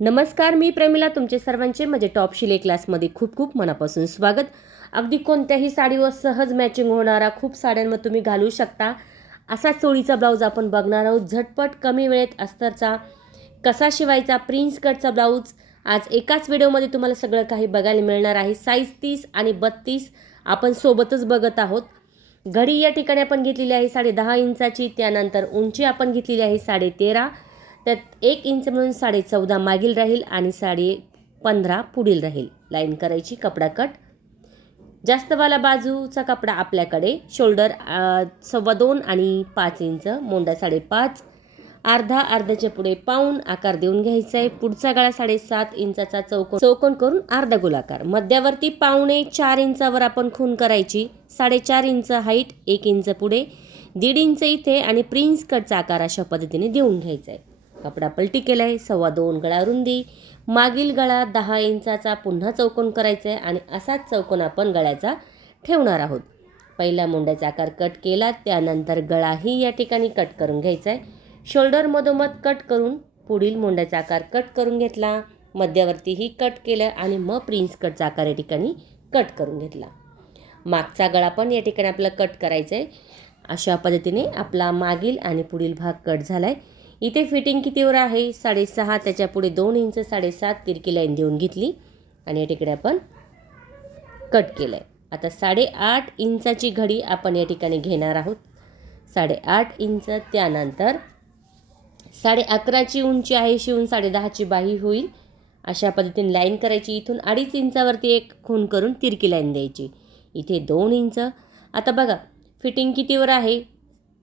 नमस्कार मी प्रेमिला तुमचे सर्वांचे माझे टॉप शिले क्लासमध्ये खूप खूप मनापासून स्वागत. अगदी कोणत्याही साडीवर सहज मॅचिंग होणारा खूप साड्यांवर तुम्ही घालू शकता. असा चोळीचा ब्लाऊज आपण बघणार आहोत. झटपट कमी वेळेत अस्तरचा कसा शिवायचा प्रिन्स कटचा ब्लाऊज आज एकाच व्हिडिओमध्ये तुम्हाला सगळं काही बघायला मिळणार आहे. साईज तीस आणि बत्तीस आपण सोबतच बघत आहोत. घडी या ठिकाणी आपण घेतलेली आहे साडे दहा इंचाची त्यानंतर उंची आपण घेतलेली आहे साडे तेरा. त्यात एक इंच म्हणून साडे चौदा मागील राहील आणि साडे पंधरा पुढील राहील. लाईन करायची कपडा कट. जास्तवाला बाजूचा कपडा आपल्याकडे. शोल्डर सव्वा दोन आणि पाच इंच. मोंडा साडेपाच अर्धा अर्ध्याच्या पुढे पाऊन. आकार देऊन घ्यायचा आहे. पुढचा गळा साडेसात इंचाचा चौकोन. चौकोन करून अर्धा गोलाकार. मध्यावरती पावणे चार इंचावर आपण खून करायची. साडेचार इंच हाईट एक इंच पुढे. दीड इंच इथे आणि प्रिन्स कटचा आकार अशा पद्धतीने देऊन घ्यायचा आहे. कपडा पलटी केला आहे सव्वा दोन गळा रुंदी. मागील गळा दहा इंचाचा पुन्हा चौकोन करायचा आहे आणि असाच चौकोन आपण गळ्याचा ठेवणार आहोत. पहिला मुंड्याचा आकार कट केला त्यानंतर गळाही या ठिकाणी कट करून घ्यायचा आहे शोल्डर मधोमध कट करून पुढील मुंड्याचा आकार कट करून घेतला. मध्यावरतीही कट केलं आणि मग प्रिन्स कटचा आकार या ठिकाणी कट करून घेतला. मागचा गळा पण या ठिकाणी आपल्याला कट करायचा आहे अशा पद्धतीने आपला मागील आणि पुढील भाग कट झाला आहे इथे फिटिंग कितीवर आहे? साडेसहा त्याच्यापुढे दोन इंच साडेसात तिरकी लाईन देऊन घेतली. आणि या ठिकाणी आपण कट केलं आहे आता साडेआठ इंचाची घडी आपण या ठिकाणी घेणार आहोत. साडेआठ इंच त्यानंतर साडे अकराची उंची आहे शिवून साडे दहाची बाही होईल. अशा पद्धतीने लाईन करायची. इथून अडीच इंचावरती एक खून करून तिरकी लाईन द्यायची. इथे दोन इंच. आता बघा फिटिंग कितीवर आहे?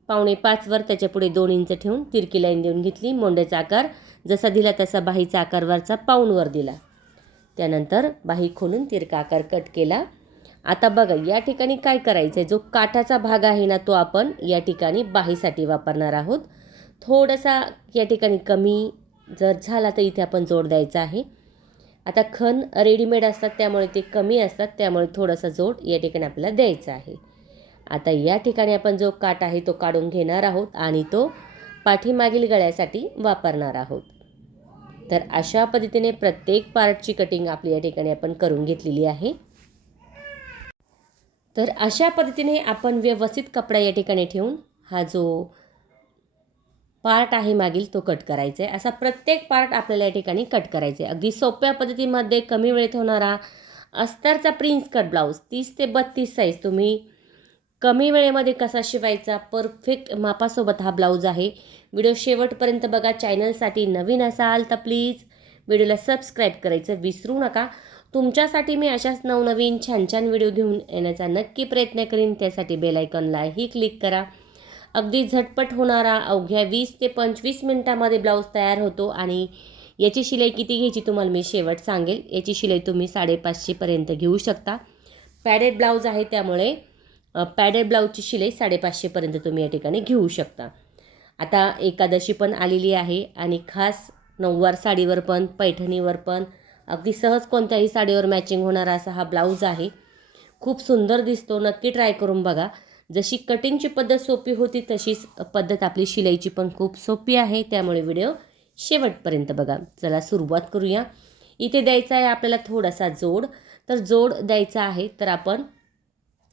पावणे पाचवर त्याच्या पुढे दोन इंच ठेवून तिरकी लाईन देऊन घेतली. मोंड्याचा आकार जसा दिला तसा बाहीचा आकार वरचा पाऊणवर दिला. त्यानंतर बाही खोलून तिरका आकार कट केला. आता बघा या ठिकाणी काय करायचं आहे जो काठाचा भाग आहे ना तो आपण या ठिकाणी बाहीसाठी वापरणार आहोत. थोडासा या ठिकाणी कमी जर झाला तर इथे आपण जोड द्यायचा आहे. आता खण रेडीमेड असतात त्यामुळे ते कमी असतात त्यामुळे थोडासा जोड या ठिकाणी आपल्याला द्यायचा आहे. आता या ठिकाणी आपण जो काट आहे तो काढून घेणार आहोत आणि तो पाठीमागील गळ्यासाठी वापरणार आहोत. तर अशा पद्धतीने प्रत्येक पार्टची कटिंग आपली या ठिकाणी आपण करून घेतलेली आहे. तर अशा पद्धतीने आपण व्यवस्थित कपडा या ठिकाणी ठेवून हा जो पार्ट आहे मागील तो कट करायचा आहे असा प्रत्येक पार्ट आपल्याला या ठिकाणी कट करायचा आहे अगदी सोप्या पद्धतीमध्ये कमी वेळेत होणारा अस्तरचा प्रिन्स कट ब्लाऊज तीस ते बत्तीस साईज तुम्ही कमी वेळेमध्ये कसा शिवायचा? परफेक्ट मापासोबत हा ब्लाऊज आहे. व्हिडिओ शेवटपर्यंत बघा. चॅनलसाठी नवीन असाल तर प्लीज व्हिडिओला सबस्क्राईब करायचं विसरू नका. तुमच्यासाठी मी अशाच नवनवीन छान छान व्हिडिओ घेऊन येण्याचा नक्की प्रयत्न करीन. त्यासाठी बेलायकॉनलाही क्लिक करा. अगदी झटपट होणारा अवघ्या वीस ते पंचवीस मिनटामध्ये ब्लाऊज तयार होतो आणि याची शिलाई किती घ्यायची तुम्हाला मी शेवट सांगेल. याची शिलाई तुम्ही साडेपाचशेपर्यंत घेऊ शकता. पॅडेड ब्लाऊज आहे त्यामुळे पॅडेड ब्लाऊजची शिलाई साडेपाचशेपर्यंत तुम्ही या ठिकाणी घेऊ शकता. आता एकादशी पण आलेली आहे आणि खास नऊवार साडीवर पण पैठणीवर पण अगदी सहज कोणत्याही साडीवर मॅचिंग होणारा असा हा ब्लाऊज आहे. खूप सुंदर दिसतो नक्की ट्राय करून बघा. जशी कटिंगची पद्धत सोपी होती तशीच पद्धत आपली शिलाईची पण खूप सोपी आहे. त्यामुळे व्हिडिओ शेवटपर्यंत बघा. चला सुरुवात करूया. इथे द्यायचा आहे आपल्याला थोडासा जोड. तर जोड द्यायचा आहे तर आपण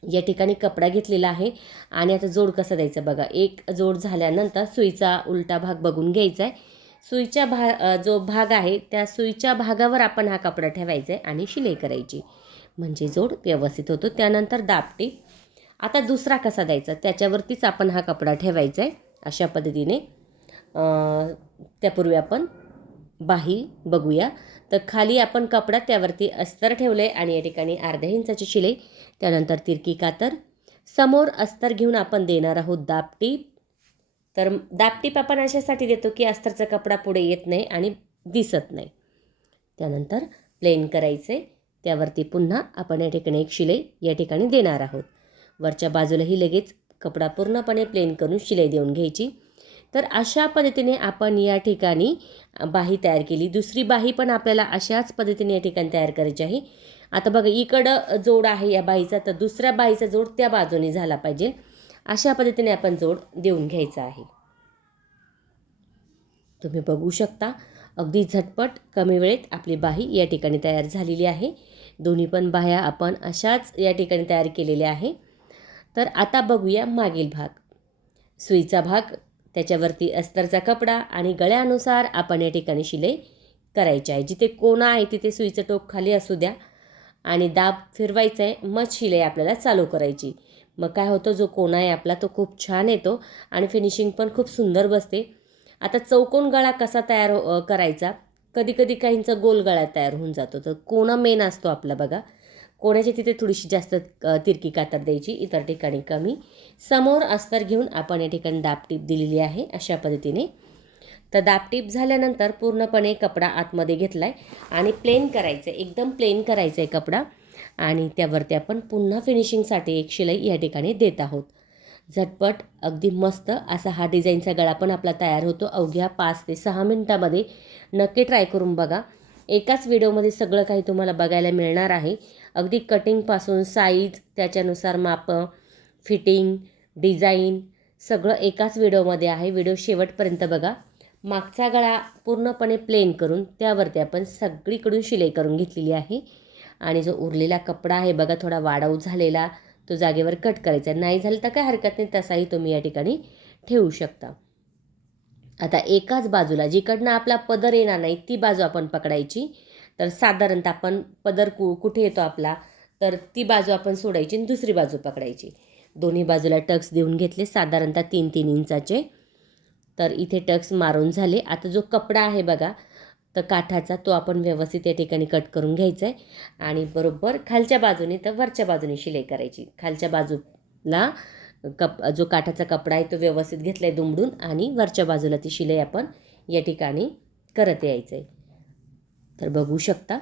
या ठिकाणी कपडा घेतलेला आहे. आणि आता जोड कसा द्यायचा बघा. एक जोड झाल्यानंतर सुईचा उलटा भाग बघून घ्यायचा आहे. सुईच्या भा जो भाग आहे त्या सुईच्या भागावर आपण हा कपडा ठेवायचा आहे आणि शिलाई करायची. म्हणजे जोड व्यवस्थित होतो. त्यानंतर दापटी. आता दुसरा कसा द्यायचा? त्याच्यावरतीच आपण हा कपडा ठेवायचा आहे. अशा पद्धतीने त्यापूर्वी आपण बाही बघूया. तर खाली आपण कपडा त्यावरती अस्तर ठेवलं आहे आणि या ठिकाणी अर्ध्या इंचाची शिलाई त्यानंतर तिरकी कातर. समोर अस्तर घेऊन आपण देणार आहोत दापटीप तर दापटीप आपण अशासाठी देतो की अस्तरचा कपडा पुढे येत नाही आणि दिसत नाही. त्यानंतर प्लेन करायचे. त्यावरती पुन्हा आपण या ठिकाणी एक शिलाई या ठिकाणी देणार आहोत. वरच्या बाजूलाही लगेच कपडा पूर्णपणे प्लेन करून शिलाई देऊन घ्यायची. तर अशा पद्धतीने आपण या ठिकाणी बाही तयार केली. दुसरी बाही पण आपल्याला अशाच पद्धतीने या ठिकाणी तयार करायची आहे. आता बघा इकडं जोड आहे या बाईचा तर दुसऱ्या बाईचा जोड त्या बाजूने झाला पाहिजे. अशा पद्धतीने आपण जोड देऊन घ्यायचा आहे. तुम्ही बघू शकता अगदी झटपट कमी वेळेत आपली बाही या ठिकाणी तयार झालेली आहे. दोन्ही पण बाह्या आपण अशाच या ठिकाणी तयार केलेल्या आहे. तर आता बघूया मागील भाग. सुईचा भाग त्याच्यावरती अस्तरचा कपडा आणि गळ्यानुसार आपण या ठिकाणी शिलाई करायची आहे. जिथे कोणा आहे तिथे सुईचं टोक खाली असू द्या. आणि दाब फिरवायचा आहे मग शिलाई आपल्याला चालू करायची. मग काय होतं जो कोणा आहे आपला तो खूप छान येतो आणि फिनिशिंग पण खूप सुंदर बसते. आता चौकोन गळा कसा तयार हो- करायचा? कधी कधी काहींचा गोल गळा तयार होऊन जातो. तर कोणा मेन असतो आपला बघा. कोण्याची तिथे थोडीशी जास्त तिरकी कातर द्यायची इतर ठिकाणी कमी. समोर अस्तर घेऊन आपण या ठिकाणी दाबटीप दिलेली आहे अशा पद्धतीने. तर दाबटीप झाल्यानंतर पूर्णपणे कपडा आतमध्ये घेतला आहे आणि प्लेन करायचं आहे एकदम प्लेन करायचं आहे कपडा. आणि त्यावरती आपण पुन्हा फिनिशिंगसाठी एक शिलाई या ठिकाणी देत आहोत. झटपट अगदी मस्त असा हा डिझाईनचा गळा पण आपला तयार होतो. अवघ्या पाच ते सहा मिनटामध्ये नक्की ट्राय करून बघा. एकाच व्हिडिओमध्ये सगळं काही तुम्हाला बघायला मिळणार आहे. अगदी कटिंगपासून साईज त्याच्यानुसार मापं फिटिंग डिझाईन सगळं एकाच व्हिडिओमध्ये आहे. व्हिडिओ शेवटपर्यंत बघा. मागचा गळा पूर्णपणे प्लेन करून त्यावरती आपण सगळीकडून शिलाई करून घेतलेली आहे. आणि जो उरलेला कपडा आहे बघा थोडा वाढाऊ झालेला तो जागेवर कट करायचा. नाही झालं तर काय हरकत नाही तसाही तुम्ही या ठिकाणी ठेवू शकता. आता एकाच बाजूला जिकडनं आपला पदर येणार नाही ती बाजू आपण पकडायची. तर साधारणतः आपण पदर कु कुठे येतो आपला? तर ती बाजू आपण सोडायची आणि दुसरी बाजू पकडायची. दोन्ही बाजूला टक्स देऊन घेतले साधारणतः तीन तीन इंचाचे. तर इथे टक्स मारून झाले. आता जो कपडा आहे बघा तर काठाचा तो आपण व्यवस्थित या ठिकाणी कट करून घ्यायचा आहे आणि बरोबर खालच्या बाजूने तर वरच्या बाजूने शिलाई करायची. खालच्या बाजूला कप जो काठाचा कपडा आहे तो व्यवस्थित घेतला आहे दुमडून आणि वरच्या बाजूला ती शिलाई आपण या ठिकाणी करत यायचं आहे तर बघू शकता.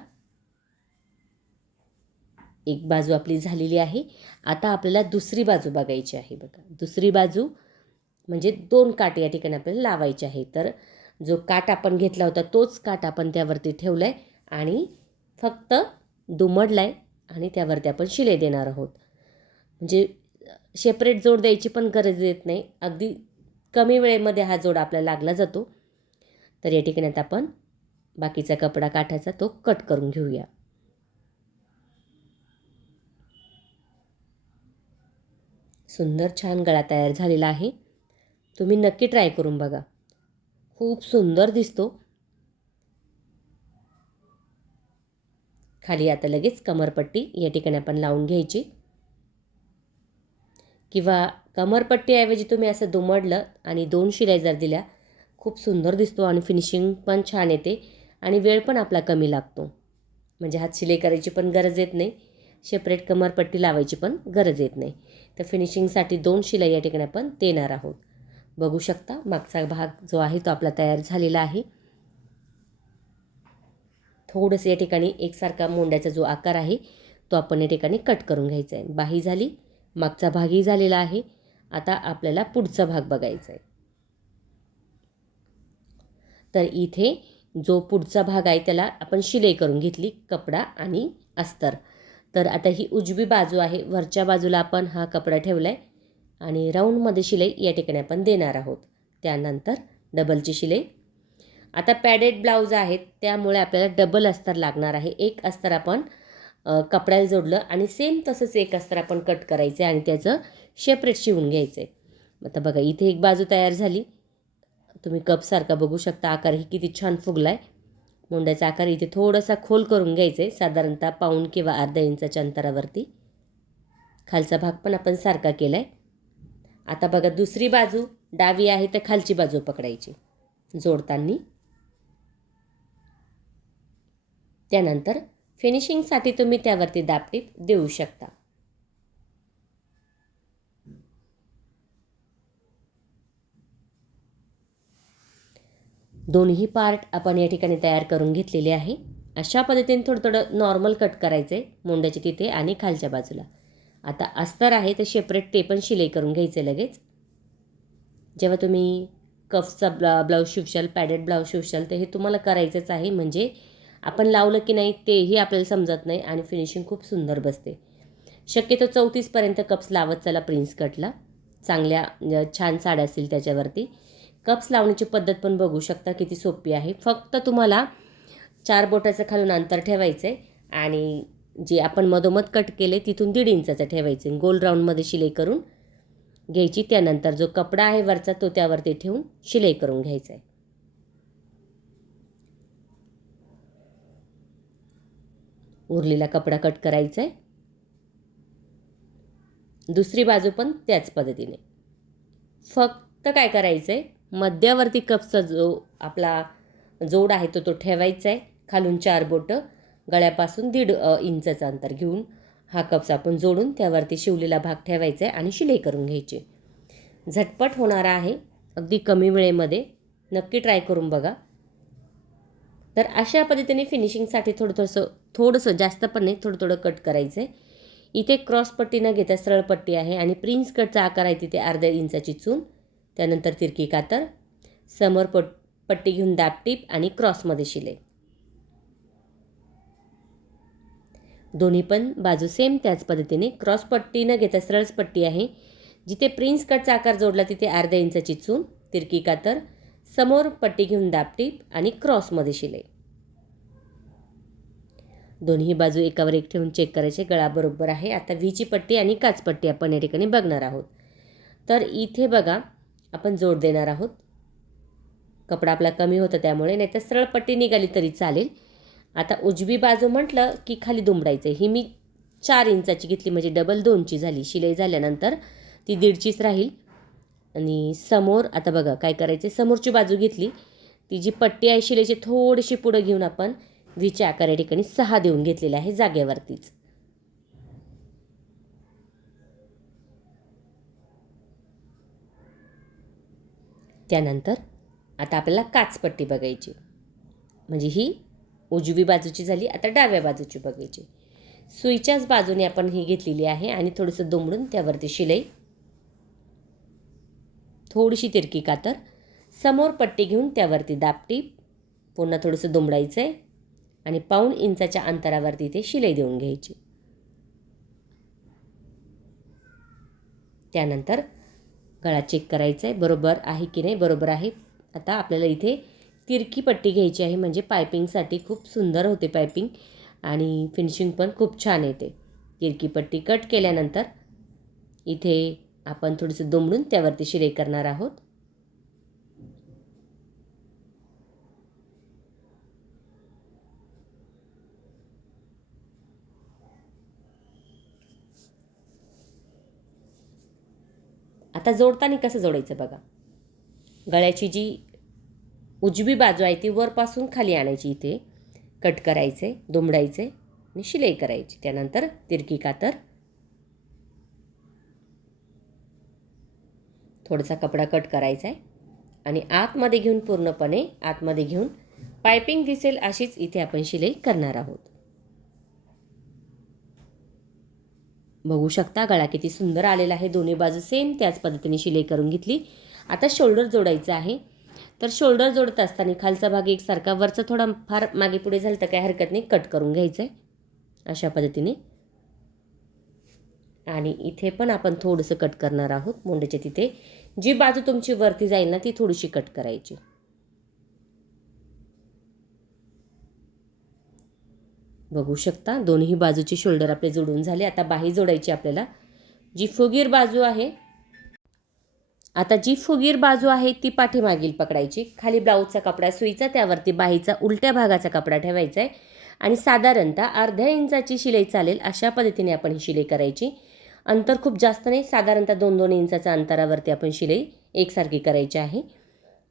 एक बाजू आपली झालेली आहे. आता आपल्याला दुसरी बाजू बघायची आहे बघा. दुसरी बाजू म्हणजे दोन काठ या ठिकाणी आपल्याला लावायचे आहे. तर जो काठ आपण घेतला होता तोच काठ आपण त्यावरती ठेवला आहे आणि फक्त दुमडला आहे आणि त्यावरती आपण शिले देणार आहोत. म्हणजे सेपरेट जोड द्यायची पण गरज येत नाही. अगदी कमी वेळेमध्ये हा जोड आपल्याला लागला जातो. तर या ठिकाणी आता आपण बाकीचा कपडा काठाचा तो कट करून घेऊया. सुंदर छान गळा तयार झालेला आहे. तुम्ही नक्की ट्राय करून बघा. खूप सुंदर दिसतो. खाली आता लगेच कमरपट्टी या ठिकाणी आपण लावून घ्यायची. किंवा कमरपट्टीऐवजी तुम्ही असं दुमडलं आणि दोन शिलाई जर दिल्या खूप सुंदर दिसतो आणि फिनिशिंग पण छान येते. आणि वेळ पण आपला कमी लागतो. म्हणजे हात शिलाई करायची पण गरज येत नाही. सेपरेट कमरपट्टी लावायची पण गरज येत नाही. तर फिनिशिंगसाठी दोन शिलाई या ठिकाणी आपण देणार आहोत. बघू शकता मागचा भाग जो आहे तो आपला तयार झालेला आहे. थोडंसं या ठिकाणी एकसारखा मोंड्याचा जो आकार आहे तो आपण या ठिकाणी कट करून घ्यायचा आहे. बाही झाली मागचा भागही झालेला आहे. आता आपल्याला पुढचा भाग बघायचा आहे. तर इथे जो पुढचा भाग आहे त्याला आपण शिलाई करून घेतली कपडा आणि अस्तर. तर आता ही उजवी बाजू आहे वरच्या बाजूला आपण हा कपडा ठेवला आहे आणि राऊंडमध्ये शिलाई या ठिकाणी आपण देणार आहोत. त्यानंतर डबलची शिलाई. आता पॅडेड ब्लाऊज आहेत त्यामुळे आपल्याला डबल अस्तर लागणार आहे. एक अस्तर आपण कपड्याला जोडलं आणि सेम तसंच एक अस्तर आपण कट करायचं आहे आणि त्याचं शेपरेट शिवून घ्यायचं आहे आता बघा इथे एक बाजू तयार झाली. तुम्ही कपसारखा बघू शकता. आकार ही किती छान फुगला आहे मुंड्याचा आकार इथे थोडासा खोल करून घ्यायचा. आहे साधारणतः पाऊण किंवा अर्धा इंचाच्या अंतरावरती. खालचा भाग पण आपण सारखा केला आहे आता बघा दुसरी बाजू डावी आहे तर खालची बाजू पकडायची. जोडताना. त्यानंतर फिनिशिंगसाठी तुम्ही त्यावरती दाबटीप देऊ शकता. दोन्ही पार्ट आपण या ठिकाणी तयार करून घेतलेले आहे. अशा पद्धतीने थोडं थोडं नॉर्मल कट करायचं आहे मोंड्याच्या तिथे आणि खालच्या बाजूला. आता अस्तर आहे तर शेपरेट ते पण शिलाई करून घ्यायचं लगेच. जेव्हा तुम्ही कफचा ब्ला ब्लाऊज शिवशाल पॅडेड ब्लाऊज शिवशाल तर हे तुम्हाला करायचंच आहे. म्हणजे आपण लावलं की नाही तेही आपल्याला समजत नाही आणि फिनिशिंग खूप सुंदर बसते. शक्यतो चौतीसपर्यंत कप्स लावत चला प्रिन्स कटला चांगल्या छान साड्या असतील त्याच्यावरती. कप्स लावण्याची पद्धत पण बघू शकता किती सोपी आहे. फक्त तुम्हाला चार बोटाचं खालून अंतर ठेवायचं आहे आणि जे आपण मधोमध कट केले तिथून दीड इंचाचं ठेवायचं गोल राऊंडमध्ये शिलाई करून घ्यायची. त्यानंतर जो कपडा आहे वरचा तो त्यावरती ठेवून शिलाई करून घ्यायचा आहे उरलेला कपडा कट करायचा आहे दुसरी बाजू पण त्याच पद्धतीने. फक्त काय करायचं आहे मध्यावरती कपचा जो आपला जोड आहे तो तो ठेवायचा आहे. खालून चार बोटं गळ्यापासून दीड इंचाचं अंतर घेऊन हा कप्स आपण जोडून त्यावरती शिवलेला भाग ठेवायचा आहे आणि शिलाई करून घ्यायची. झटपट होणारा आहे अगदी कमी वेळेमध्ये. नक्की ट्राय करून बघा. तर अशा पद्धतीने फिनिशिंगसाठी थोडं थोडंसं थोडंसं जास्त पण नाही थोडं थोडं कट करायचं आहे इथे क्रॉस पट्टी न घेता सरळ पट्टी आहे आणि प्रिन्स कटचा आकार आहे तिथे अर्ध्या इंचाची चून त्यानंतर तिरकी कातर समोर पट पट्टी घेऊन दाबटीप आणि क्रॉसमध्ये शिले. दोन्ही पण बाजू सेम त्याच पद्धतीने. क्रॉस पट्टी न घेता सरळच पट्टी आहे जिथे प्रिन्स कटचा आकार जोडला तिथे अर्ध्या इंचाची चून तिरकी कातर समोर पट्टी घेऊन दाबटीप आणि क्रॉसमध्ये शिले. दोन्ही बाजू एकावर एक ठेवून चेक करायचे. गळा बरोबर आहे. आता व्हीची पट्टी आणि काचपट्टी आपण या ठिकाणी बघणार आहोत. तर इथे बघा आपण जोड देणार आहोत. कपडा आपला कमी होता त्यामुळे नाही तर सरळ पट्टी निघाली तरी चालेल. आता उजवी बाजू म्हटलं की खाली दुमडायचं ही मी चार इंचाची घेतली म्हणजे डबल दोनची झाली. शिलाई झाल्यानंतर ती दीडचीच राहील. आणि समोर आता बघा काय करायचं समोरची बाजू घेतली. ती जी पट्टी आहे शिलाईची थोडीशी पुढं घेऊन आपण व्हीच्या आकार या ठिकाणी सहा देऊन घेतलेले आहे जागेवरतीच. त्यानंतर आता आपल्याला काचपट्टी बघायची. म्हणजे ही उजवी बाजूची झाली आता डाव्या बाजूची बघायची. सुईच्याच बाजूने आपण ही घेतलेली आहे आणि थोडंसं दुमडून त्यावरती शिलाई. थोडीशी तिरकी कातर. समोर पट्टी घेऊन त्यावरती दापटी. पुन्हा थोडंसं दुमडायचं आहे आणि पाऊण इंचाच्या अंतरावरती ते शिलाई देऊन घ्यायची. त्यानंतर गळा चेक करायचा आहे बरोबर आहे की नाही? बरोबर आहे. आता आपल्याला इथे तिरकी पट्टी घ्यायची आहे. म्हणजे पायपिंगसाठी खूप सुंदर होते पायपिंग आणि फिनिशिंग पण खूप छान येते. तिरकी पट्टी कट केल्यानंतर इथे आपण थोडंसं दुमडून त्यावरती शिलाई करणार आहोत. आता जोडताना कसं जोडायचं बघा? गळ्याची जी उजवी बाजू आहे ती वरपासून खाली आणायची इथे. कट करायचे दुमडायचे आणि शिलाई करायची. त्यानंतर तिरकी कातर. थोडासा कपडा कट करायचा आहे. आणि आतमध्ये घेऊन पूर्णपणे आतमध्ये घेऊन पायपिंग दिसेल अशीच इथे आपण शिलाई करणार आहोत. बघू शकता. गळा किती सुंदर आलेला आहे. दोन्ही बाजू सेम त्याच पद्धतीने शिलाई करून घेतली. आता शोल्डर जोडायचं आहे. तर शोल्डर जोडत असताना खालचा भाग एकसारखा वरचा थोडा फार मागे पुढे झालं तर काही हरकत नाही. कट करून घ्यायचं आहे अशा पद्धतीने. आणि इथे पण आपण थोडंसं कट करणार आहोत. मोंडेच्या तिथे. जी बाजू तुमची वरती जाईल ना ती थोडीशी कट करायची. बघू शकता. दोन्ही बाजूचे शोल्डर आपले जोडून झाले. आता बाही जोडायची आपल्याला. जी फुगीर बाजू आहे आता जी फुगीर बाजू आहे ती पाठीमागील पकडायची. खाली ब्लाऊजचा कपडा सुईचा त्यावरती बाहीचा उलट्या भागाचा कपडा ठेवायचा आहे. आणि साधारणतः अर्ध्या इंचाची शिलाई चालेल अशा पद्धतीने आपण ही शिलाई करायची. अंतर खूप जास्त नाही. साधारणतः दोन दोन इंचाच्या अंतरावरती आपण शिलाई एकसारखी करायची आहे.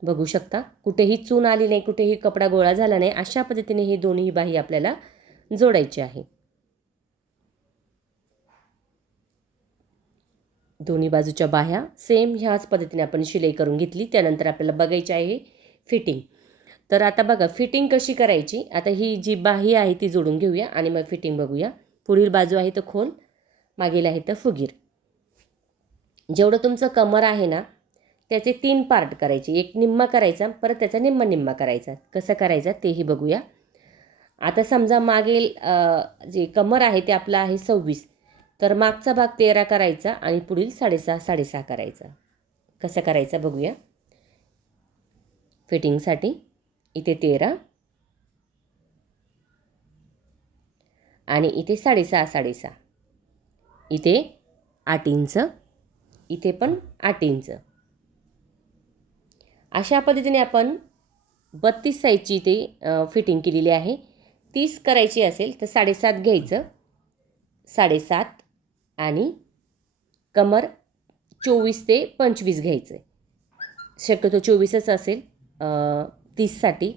बघू शकता. कुठेही चून आली नाही कुठेही कपडा गोळा झाला नाही अशा पद्धतीने ही दोन्ही बाही आपल्याला जोडायची आहे. दोन्ही बाजूच्या बाह्या सेम ह्याच पद्धतीने आपण शिलाई करून घेतली त्यानंतर आपल्याला बघायची आहे फिटिंग तर आता बघा फिटिंग कशी करायची? आता ही जी बाही आहे ती जोडून घेऊया आणि मग फिटिंग बघूया. पुढील बाजू आहे तर खोल मागील आहे तर फुगीर. जेवढं तुमचं कमर आहे ना त्याचे तीन पार्ट करायचे. एक निम्मा करायचा परत त्याचा निम्मा निम्मा करायचा. कसं करायचा तेही बघूया. आता समजा मागील जे कमर आहे ते आपलं आहे सव्वीस. तर मागचा भाग तेरा करायचा आणि पुढील साडेसहा साडेसहा करायचा. कसं करायचा बघूया. फिटिंगसाठी इथे तेरा. आणि इथे साडेसहा साडेसहा. इथे आठ इंच इथे पण आठ इंच. अशा पद्धतीने आपण बत्तीस साईजची इथे फिटिंग केलेली आहे. तीस करायची असेल तर साडेसात घ्यायचं. साडेसात आणि कमर चोवीस ते पंचवीस घ्यायचं शक्यतो चोवीसच असेल तीससाठी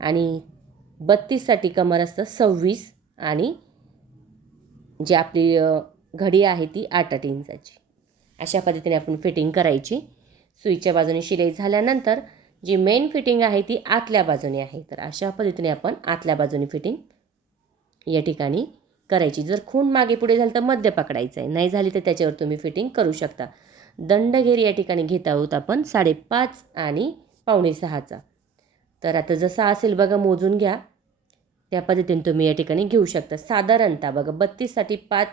आणि बत्तीससाठी कमर असतं सव्वीस आणि जी आपली घडी आहे ती आठ आठ इंचाची. अशा पद्धतीने आपण फिटिंग करायची. सुईच्या बाजूने शिलाई झाल्यानंतर जी मेन फिटिंग आहे ती आतल्या बाजूने आहे. तर अशा पद्धतीने आपण आतल्या बाजूने फिटिंग या ठिकाणी करायची. जर खून मागे पुढे झालं तर मध्य पकडायचं आहे नाही झाली तर त्याच्यावर तुम्ही फिटिंग करू शकता. दंडघेर या ठिकाणी घेत आहोत आपण साडेपाच आणि पावणे सहाचा. तर आता जसा असेल बघा मोजून घ्या. त्या पद्धतीने तुम्ही या ठिकाणी घेऊ शकता. साधारणतः बघा बत्तीससाठी पाच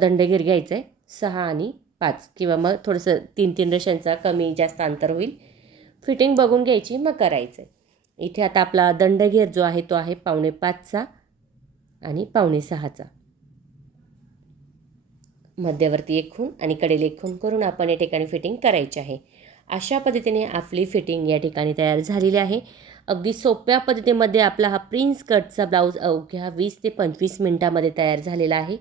दंडघेर घ्यायचं आहे सहा आणि पाच. किंवा मग थोडंसं तीन तीन रेषांचा कमी जास्त अंतर होईल. फिटिंग बघून घ्यायची मग करायचं आहे इथे आता आपला दंडघेर जो आहे तो आहे पावणे पाचचा आणि पावणे सहाचा. मध्यवर्ती एक खूण आणि कडेल एक खूण करून आपण या ठिकाणी फिटिंग करायची आहे. अशा पद्धतीने आपली फिटिंग या ठिकाणी तयार झालेली आहे. अगदी सोप्या पद्धतीमध्ये आपला हा प्रिन्स कटचा ब्लाऊज अवघ्या वीस ते पंचवीस मिनटामध्ये तयार झालेला आहे.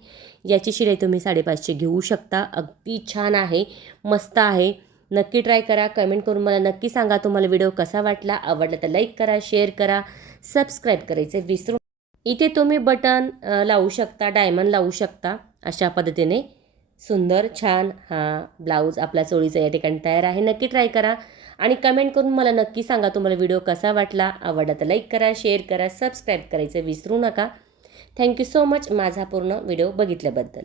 याची शिलाई तुम्ही साडेपाचशे घेऊ शकता. अगदी छान आहे मस्त आहे. नक्की ट्राय करा कमेंट करून मला नक्की सांगा तुम्हाला व्हिडिओ कसा वाटला. आवडला तर लाईक करा शेअर करा सबस्क्राईब करायचे विसरू इथे तुम्ही बटन लावू शकता डायमंड लावू शकता अशा पद्धतीने. सुंदर छान हा ब्लाऊज आपल्या चोळीचा या ठिकाणी तयार आहे. नक्की ट्राय करा आणि कमेंट करून मला नक्की सांगा तुम्हाला व्हिडिओ कसा वाटला. आवडला तर लाईक करा शेअर करा सबस्क्राईब करायचं विसरू नका. थँक्यू सो मच माझा पूर्ण व्हिडिओ बघितल्याबद्दल.